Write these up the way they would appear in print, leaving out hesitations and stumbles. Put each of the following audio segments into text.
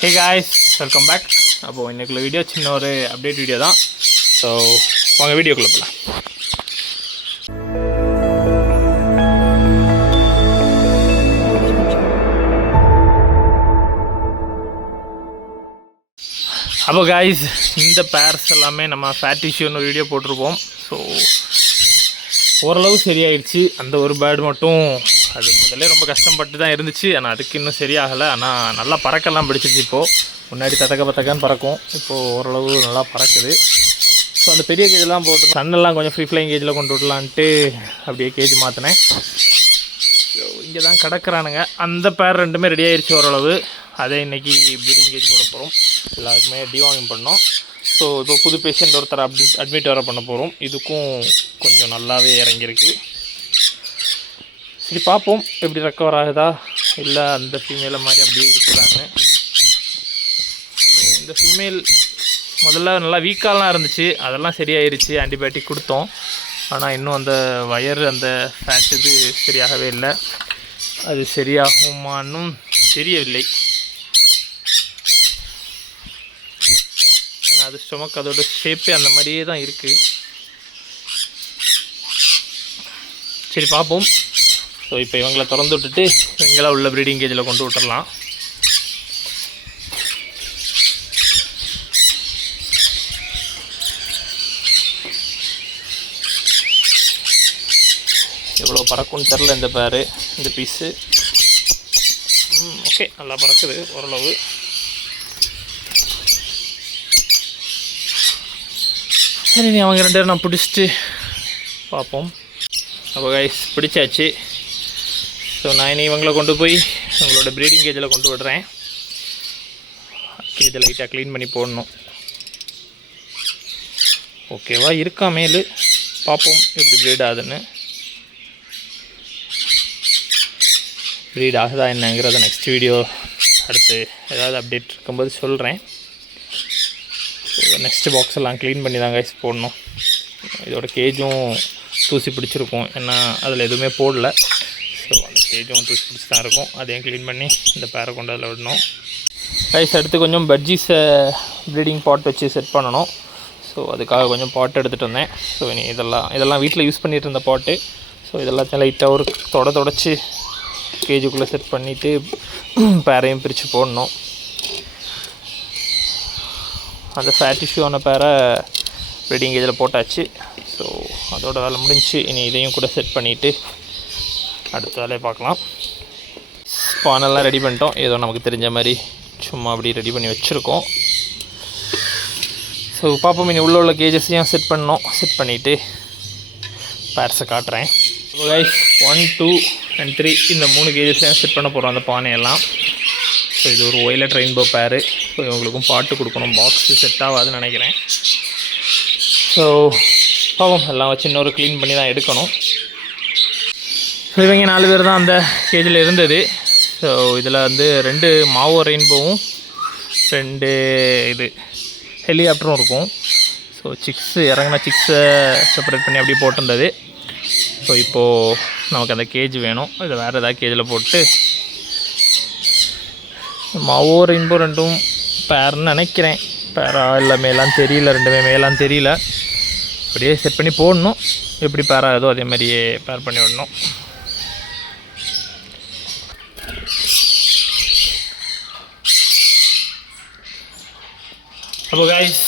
Hey guys, welcome back. அப்போது இன்றைக்குள்ள video சின்ன ஒரு அப்டேட் வீடியோ தான். ஸோ வாங்க வீடியோக்குள்ளே போகலாம். அப்போ காய்ஸ், இந்த பேர்ஸ் எல்லாமே நம்ம ஃபேட் இஷ்யூன்னு ஒரு வீடியோ போட்டிருப்போம். ஸோ ஓரளவு சரியாயிடுச்சு. அந்த ஒரு பேர்டு மட்டும் அது முதல்ல ரொம்ப கஷ்டப்பட்டு தான் இருந்துச்சு. ஆனால் அதுக்கு இன்னும் சரியாகலை. ஆனால் நல்லா பறக்கெல்லாம் பிடிச்சிச்சு. இப்போது முன்னாடி பத்தக்கான்னு பறக்கும், இப்போது ஓரளவு நல்லா பறக்குது. ஸோ அந்த பெரிய கேஜெலாம் போட்டு சன்னெல்லாம் கொஞ்சம் ஃப்ரீ ஃப்ளைங் கேஜில் கொண்டு விடலான்ட்டு அப்படியே கேஜ் மாற்றினேன். ஸோ இங்கே தான் கிடக்குறானுங்க. அந்த பேர் ரெண்டுமே ரெடி ஆகிடுச்சு ஓரளவு. அதே இன்றைக்கி ப்ரீடிங் கேஜ் போட போகிறோம். எல்லாருக்குமே டிவார்மிங் பண்ணோம். ஸோ இப்போ புது பேஷண்ட் ஒருத்தர் அட்மிட் வர பண்ண போகிறோம். இதுக்கும் கொஞ்சம் நல்லாவே இறங்கியிருக்கு. சரி, பார்ப்போம் எப்படி ரெக்கவர் ஆகுதா இல்லை அந்த ஃபீமேலை மாதிரி அப்படியே இருக்குதான்னு. இந்த ஃபீமேல் முதல்ல நல்லா வீக்காலாம் இருந்துச்சு, அதெல்லாம் சரியாயிருச்சு. ஆன்டிபயோட்டிக் கொடுத்தோம். ஆனால் இன்னும் அந்த வயர் அந்த ஃபேட்டுக்கு சரியாகவே இல்லை. அது சரியாகுமானும் தெரியவில்லை. ஏன்னா அது ஸ்டொமக் அதோட ஷேப்பே அந்த மாதிரியே தான் இருக்குது. சரி, பார்ப்போம். ஸோ இப்போ இவங்களை திறந்து விட்டுட்டு இவங்களாம் உள்ள ப்ரீடிங் கேஜில் கொண்டு விட்டுடலாம். எவ்வளோ பறக்கும்னு தெரில இந்த பேர், இந்த பீஸு. ஓகே, நல்லா பறக்குது ஓரளவு. சரி, நீ அவங்க 2 பேரும் நான் பிடிச்சிட்டு பார்ப்போம். அப்போ கைஸ், பிடிச்சாச்சு. ஸோ நான் இனி இவங்களை கொண்டு போய் உங்களோட ப்ரீடிங் கேஜில் கொண்டு விடுறேன். கேஜை லைட்டாக க்ளீன் பண்ணி போடணும். ஓகேவா இருக்கா மேலு? பார்ப்போம் எப்படி ப்ரீட் ஆகுதுன்னு. ப்ரீட் ஆகுதா என்னங்கிறத நெக்ஸ்ட் வீடியோ அடுத்து ஏதாவது அப்டேட் இருக்கும்போது சொல்கிறேன். நெக்ஸ்ட்டு பாக்ஸ் எல்லாம் க்ளீன் பண்ணி தான் கைஸ் போடணும். இதோட கேஜும் தூசி பிடிச்சிருக்கும், ஏன்னா அதில் எதுவுமே போடல. ஸோ அந்த கேஜும் தூசி பிடிச்சி தான் இருக்கும். அதையும் க்ளீன் பண்ணி இந்த பேரை கொண்டு அதில் விடணும். கைஸ், அடுத்து கொஞ்சம் பட்ஜீஸை ப்ரீடிங் பாட் வச்சு செட் பண்ணணும். ஸோ அதுக்காக கொஞ்சம் பாட் எடுத்துகிட்டு வந்தேன். ஸோ இனி இதெல்லாம் வீட்டில் யூஸ் பண்ணிகிட்டு இருந்த பாட்டு. ஸோ இதெல்லாத்தையும் லைட்டாக ஒரு தொடச்சி கேஜுக்குள்ளே செட் பண்ணிவிட்டு பேரையும் பிரித்து போடணும். அந்த ஃபேட் இஷ்யூவான பேரை ப்ரீடிங் கேஜில் போட்டாச்சு. ஸோ அதோட வேலை முடிஞ்சு. இனி இதையும் கூட செட் பண்ணிவிட்டு அடுத்த வேலையை பார்க்கலாம். ஸ்பானெல்லாம் ரெடி பண்ணிட்டோம். ஏதோ நமக்கு தெரிஞ்ச மாதிரி சும்மா அப்படி ரெடி பண்ணி வச்சுருக்கோம். ஸோ பார்ப்போம். இனி உள்ள கேஜஸையும் செட் பண்ணோம். செட் பண்ணிவிட்டு பேர்ஸை காட்டுறேன். கைஸ், 1, 2 and 3 இந்த 3 கேஜஸையும் செட் பண்ண போகிறோம், அந்த பானையெல்லாம். ஸோ இது ஒரு ஒய்லட் ரெயின்போ பேரு. ஸோ இவங்களுக்கும் பாட்டு கொடுக்கணும். பாக்ஸு செட் ஆகாதுன்னு நினைக்கிறேன். ஸோ பாவம் எல்லாம் வச்சு இன்னொரு க்ளீன் பண்ணி தான் எடுக்கணும். ஸோ இவங்க 4 பேர் தான் அந்த கேஜில் இருந்தது. ஸோ இதில் வந்து 2 மாவோ ரெயின்போவும் 2 இது ஹெலிகாப்டரும் இருக்கும். ஸோ இறங்கின சிக்ஸை செப்பரேட் பண்ணி அப்படியே போட்டிருந்தது. ஸோ இப்போது நமக்கு அந்த கேஜ் வேணும். இதை வேறு ஏதாவது கேஜில் போட்டு மாவோ ரெயின்போ 2ம் பேர்னு நினைக்கிறேன். பேரா இல்லை மேலான்னு தெரியல. 2மே மேலான்னு தெரியல. அப்படியே செட் பண்ணி போடணும். எப்படி பேராகுதோ அதே மாதிரியே பேர் பண்ணி விடணும். அப்போ கைஸ்,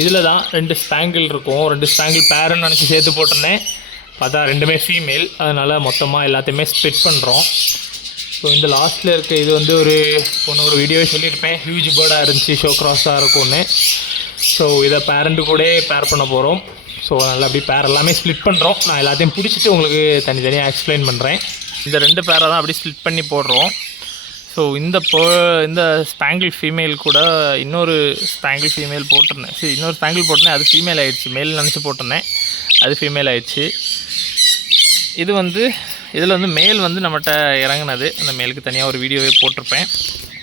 இதில் தான் 2 ஸ்பேங்கிள் இருக்கும். 2 ஸ்பேங்கிள் பேருன்னு நினச்சி சேர்த்து போட்டிருந்தேன். பார்த்தா 2மே ஃபீமேல். அதனால் மொத்தமாக எல்லாத்தையுமே ஸ்ப்ளிட் பண்ணுறோம். ஸோ இந்த லாஸ்ட்டில் இருக்க இது வந்து ஒரு வீடியோவே சொல்லியிருப்பேன். ஹியூஜ் பேர்டாக இருந்துச்சு, ஷோ க்ராஸாக இருக்கும்னு. ஸோ இதை பேரண்ட்டு கூட பேர் பண்ண போகிறோம். ஸோ அதனால் அப்படி பேர் எல்லாமே ஸ்ப்ளிட் பண்ணுறோம். நான் எல்லாத்தையும் பிடிச்சிட்டு உங்களுக்கு தனித்தனியாக எக்ஸ்பிளைன் பண்ணுறேன். இந்த 2 பேரை தான் அப்படி ஸ்ப்ளிட் பண்ணி போடுறோம். ஸோ இந்த ஸ்பேங்கிள் ஃபீமேல் கூட இன்னொரு ஸ்பேங்கிள் ஃபீமேல் போட்டிருந்தேன். சரி, இன்னொரு ஸ்பேங்கிள் போட்டிருந்தேன். அது ஃபீமேல் ஆகிடுச்சு. மேல் நினச்சி போட்டிருந்தேன், அது ஃபீமேல் ஆகிடுச்சு. இதில் வந்து மேல் வந்து நம்மகிட்ட இறங்கினது. அந்த மேலுக்கு தனியாக ஒரு வீடியோவே போட்டிருப்பேன்.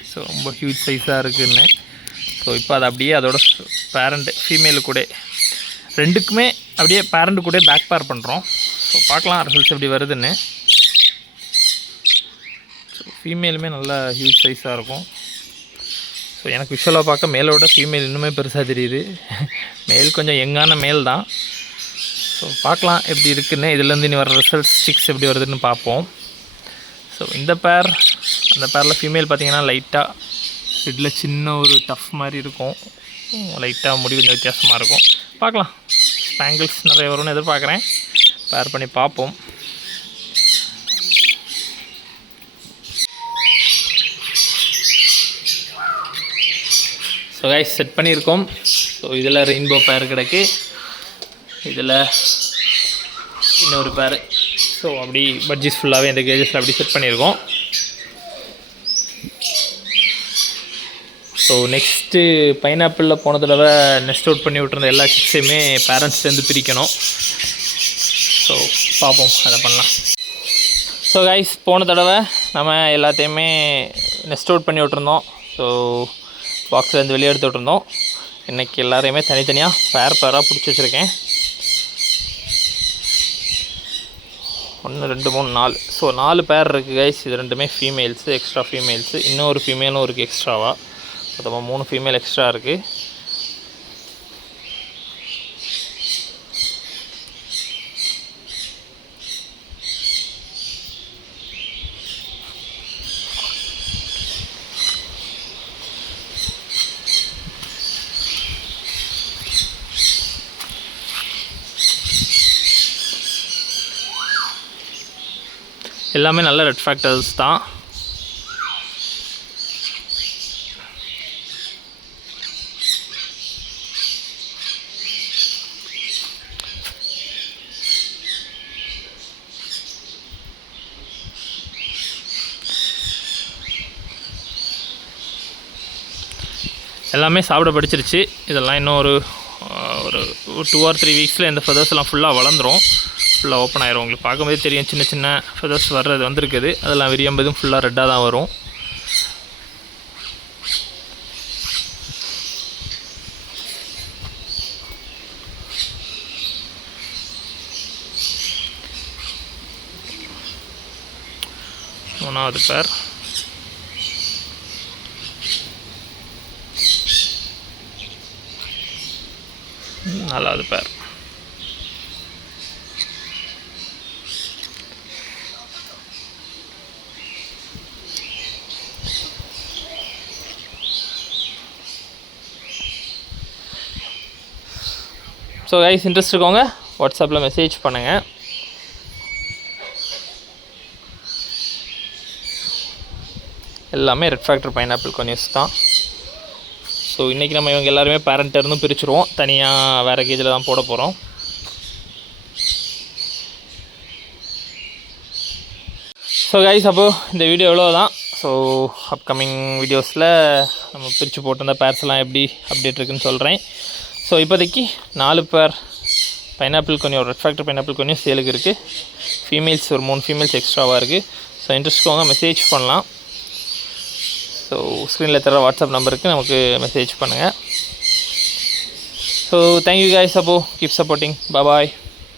ஸோ ரொம்ப ஹியூஜ் சைஸாக இருக்குதுன்னு. ஸோ இப்போ அது அப்படியே அதோட பேரண்ட்டு ஃபீமேலு கூட 2க்குமே அப்படியே பேரண்ட்டு கூட பேக் பேர் பண்ணுறோம். ஸோ பார்க்கலாம் ரிசல்ட்ஸ் எப்படி வருதுன்னு. ஃபீமேலுமே நல்லா ஹியூஜ் சைஸாக இருக்கும். ஸோ எனக்கு விஷுவலாக பார்க்க மேலோட ஃபீமேல் இன்னுமே பெருசாக தெரியுது. மேல் கொஞ்சம் யங்கான மேல் தான். ஸோ பார்க்கலாம் எப்படி இருக்குன்னு. இதுலேருந்து இனி வர ரிசல்ட்ஸ் சிக்ஸ் எப்படி வருதுன்னு பார்ப்போம். ஸோ இந்த பேர், அந்த பேரில் ஃபீமேல் பார்த்திங்கன்னா லைட்டாக ஹெட்டில் சின்ன ஒரு டஃப் மாதிரி இருக்கும். லைட்டாக முடி கொஞ்சம் வித்தியாசமாக இருக்கும். பார்க்கலாம், ஸ்பேங்கிள்ஸ் நிறைய வரும்னு எதிர்பார்க்குறேன். பேர் பண்ணி பார்ப்போம். ஸோ கைஸ் செட் பண்ணியிருக்கோம். ஸோ இதில் ரெயின்போ பேர் கிடக்கு, இதில் இன்னொரு பேர். ஸோ அப்படி பட்ஜெட் ஃபுல்லாகவே இந்த கேஜஸில் அப்படி செட் பண்ணியிருக்கோம். ஸோ நெக்ஸ்ட்டு பைனாப்பிளில் போன தடவை நெஸ்ட் அவுட் பண்ணி விட்டுருந்த எல்லா சிக்ஸையுமே பேரண்ட்ஸ்லேருந்து பிரிக்கணும். ஸோ பார்ப்போம், அதை பண்ணலாம். ஸோ கைஸ் போன தடவை நம்ம எல்லாத்தையுமே நெஸ்ட் அவுட் பண்ணி விட்டுருந்தோம். ஸோ பாக்ஸ்லேருந்து வெளியே எடுத்து விட்டுருந்தோம். இன்றைக்கி எல்லாரையுமே தனித்தனியாக பேராக பிடிச்சி வச்சுருக்கேன். 1 2 3 4. ஸோ 4 பேர் இருக்குது கைஸ். இது ரெண்டுமே ஃபீமேல்ஸு, எக்ஸ்ட்ரா ஃபீமேல்ஸு. இன்னும் ஒரு ஃபீமேலும் இருக்குது எக்ஸ்ட்ராவாக. மொத்தமாக 3 ஃபீமேல் எக்ஸ்ட்ரா இருக்குது. எல்லாமே நல்ல ரெட் ஃபேக்டர்ஸ் தான். எல்லாமே சாப்பிட படிச்சிருச்சு. இதெல்லாம் இன்னும் ஒரு 2 or 3 வீக்ஸில் இந்த ஃபெதர்ஸ் எல்லாம் ஃபுல்லாக வளர்ந்துடும், ஃபுல்லாக ஓப்பன் ஆயிரும். உங்களுக்கு பார்க்கும்போதே தெரியும், சின்ன சின்ன ஃபெதர்ஸ் வர்றது வந்திருக்குது. அதெல்லாம் விரியும்போதும் ஃபுல்லாக ரெட்டாக தான் வரும். மூணாவது பேர். நாலாவது பேர். ஸோ கைஸ் இன்ட்ரெஸ்ட் இருக்கவங்க வாட்ஸ்அப்பில் மெசேஜ் பண்ணுங்கள். எல்லாமே ரெட் ஃபேக்டர் பைனாப்பிள் கொனியூஸ் தான். ஸோ இன்றைக்கி நம்ம இவங்க எல்லாருமே பேரண்ட்டை இருந்தும் பிரிச்சுருவோம். தனியாக வேறு கேஜில் தான் போட போகிறோம். ஸோ கைஸ் அப்போது இந்த வீடியோ எவ்வளோ தான். ஸோ அப்கமிங் வீடியோஸில் நம்ம பிரித்து போட்டிருந்த பேர்ஸ்லாம் எப்படி அப்டேட் இருக்குதுன்னு சொல்கிறேன். ஸோ இப்போதைக்கு 4 பேர் பைனாப்பிள் கொனியூ, ரெட் ஃபேக்டர் பைனாப்பிள் கொனியூ சேலுக்கு இருக்குது. ஃபீமேல்ஸ் ஒரு 3 ஃபீமேல்ஸ் எக்ஸ்ட்ராவாக இருக்குது. ஸோ இன்ட்ரெஸ்ட்கவங்க மெசேஜ் பண்ணலாம். ஸோ ஸ்க்ரீனில் தர வாட்ஸ்அப் நம்பருக்கு நமக்கு மெசேஜ் பண்ணுங்கள். So thank you guys. அப்போது கீப் சப்போர்ட்டிங். பாய்.